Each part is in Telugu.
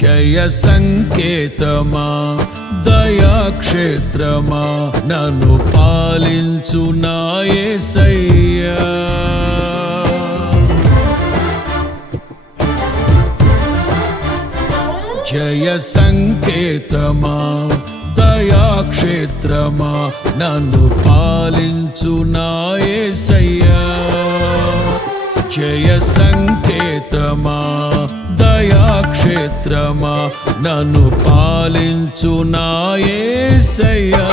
జయ సంకేతమా దయాక్షేత్రమా నన్ను పాలించు నా యేసయ్యా. జయ సంకేతమా దయాక్షేత్రమా నన్ను పాలించు నా యేసయ్యా. జయ సంకేతమా దయాక్షేత్రమా నన్ను పాలించు నా యేసయ్యా.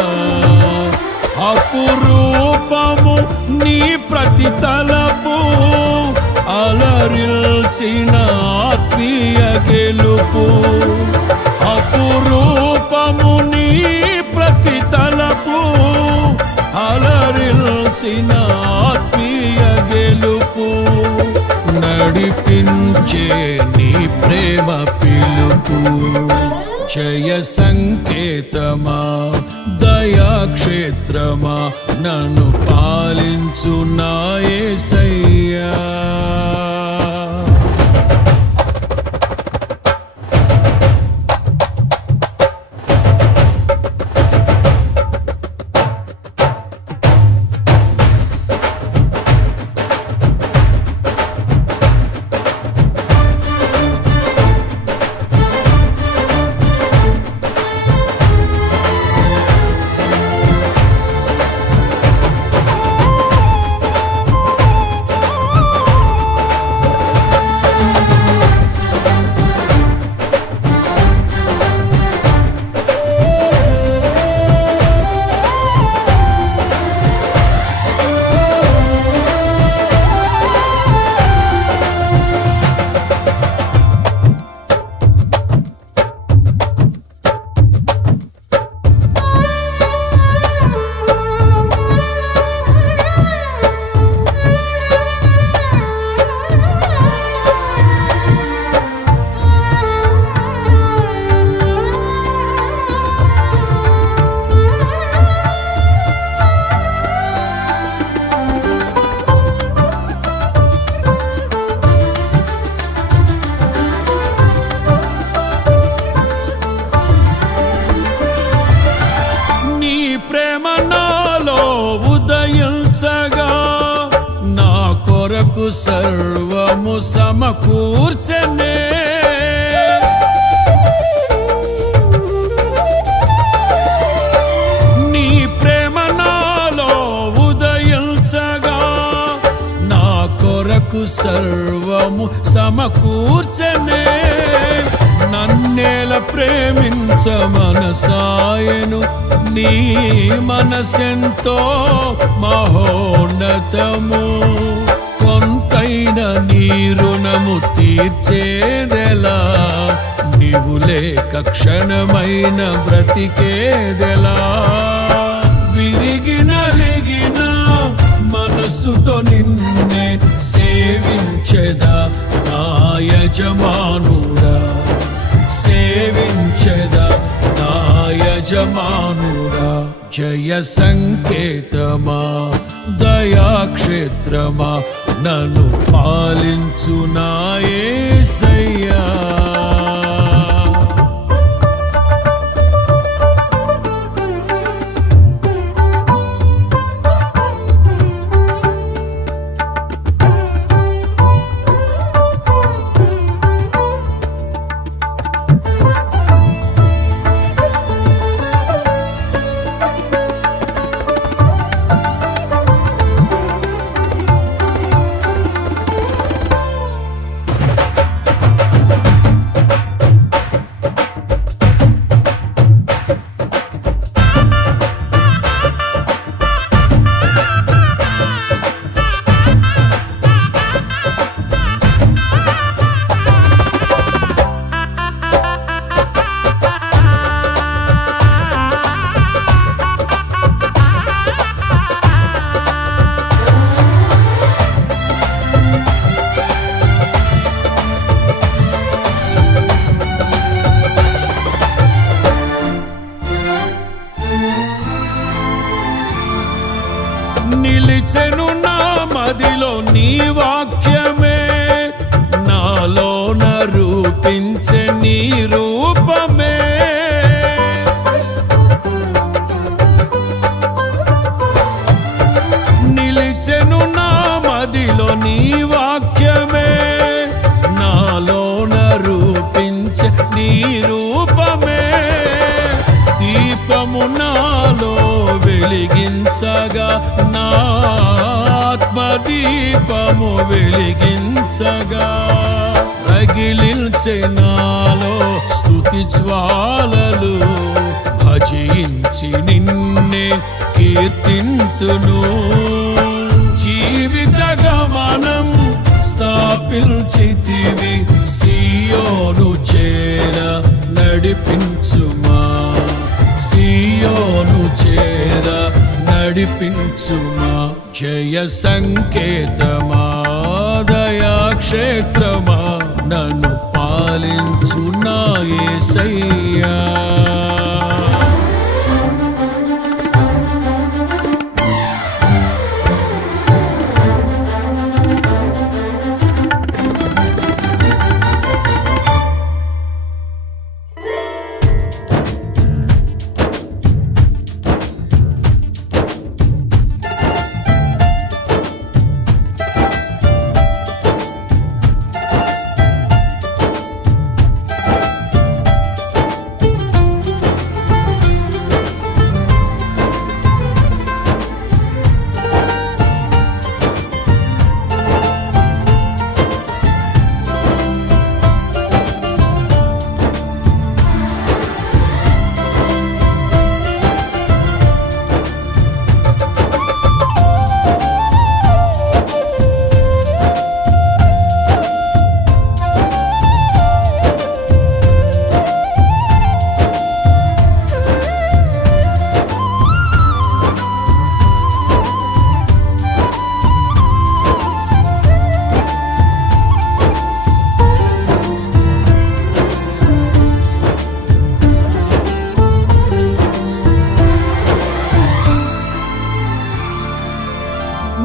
అపురూపము నీ ప్రతి తలపు అలరిల్చిన ఆత్మీయ గెలుపు. అపురూపము నీ ప్రతి తలపు అలరిల్చిన ఆత్మీయ గెలుపు. నడిపించే నీ ప్రేమ పిలుపు. జయ సంకేతమా దయాక్షేత్రమా నన్ను పాలించు నా యేసయ్యా. నా కొరకు సర్వము సమకూర్చనే. నీ ప్రేమ నాలో ఉదయించగా నా కొరకు సర్వము సమకూర్చనే. నన్నేల ప్రేమించ మనసాయను నీ మనసెంతో మహోన్నతము. కొంతైన నీ రుణము తీర్చేదెలా, నీవు లేక క్షణమైన బ్రతికేదెలా. విరిగిన రిగిన మనసుతో నిన్నే సేవించెదా నా యజమానుడా. సేవించెదా నా యజమానుడా. జయ సంకేతమా దయాక్షేత్రమా నన్ను పాలించు నా యేసయ్యా. నిలిచెను నా మదిలో నీ వాక్యమే, నాలోన రూపించే నీ రూపమే నిలిచెను నా మదిలో నీ వాక్యమే నాలోన రూపించే నీ రూపమే దీపము నాలో వెలిగించగా నా ఆత్మదీపము వెలిగించగా రగిలించే నాలో స్తుతి జ్వాలలు భజించి నిన్నే కీర్తింతును జీవిత గమనం స్థాపించితివి సియోను చేర నడిపించుమా సియోను చేర నడిపించుమా జయ సంకేతమా దయాక్షేత్రమా నన్ను పాలించు నా యేసయ్యా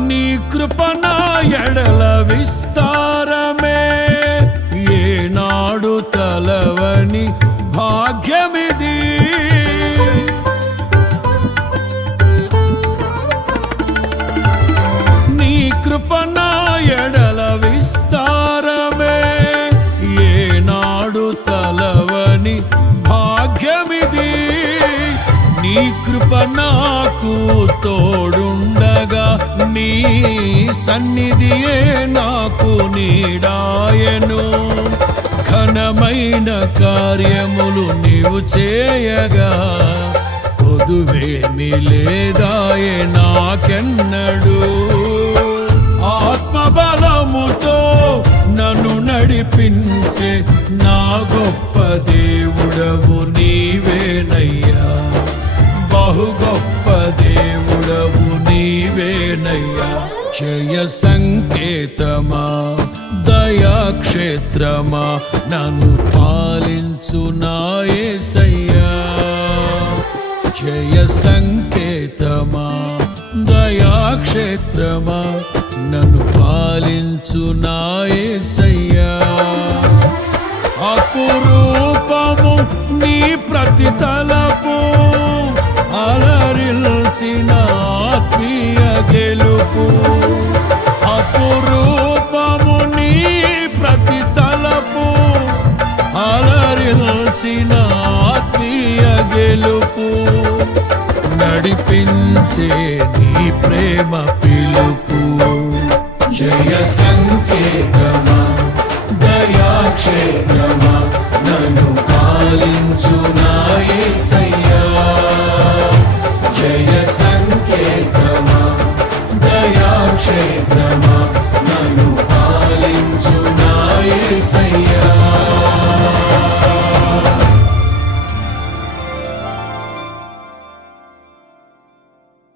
నీ కృపనా ఎడల విస్తారమే ఏనాడు తలవని భాగ్యమిది నీ కృపనా ఎడల విస్తారమే ఏనాడు తలవని భాగ్యమిది నీ కృప నాకు తోడుండగా నీ సన్నిధియే నాకు నీడాయను ఘనమైన కార్యములు నీవు చేయగా కొదువేమి లేదాయే నాకెన్నడు ఆత్మబలముతో నన్ను నడిపించే నా గొప్ప దేవుడవు నీవేనయ్యా బహు గొప్ప దేవుడవు నీవేనయ్యా జయ సంకేతమా దయాక్షేత్రమా నన్ను పాలించు నా యేసయ్యా జయ సంకేతమా దయాక్షేత్రమా నన్ను పాలించు నా యేసయ్యా అపురూపము నీ ప్రతి తలపు అలరిల్చిన ఆత్మీయ గెలుపు అపురూపము నీ ప్రతి తలపు అలరిల్చిన ఆత్మీయ గెలుపు నడిపించే నీ ప్రేమ పిలుపు జయ సంకేతమా దయాక్షేత్రమా నన్ను పాలించు నా యేసయ్యా జయ సంకేతమా దయాక్షేత్రమా నన్ను పాలించు నా యేసయ్యా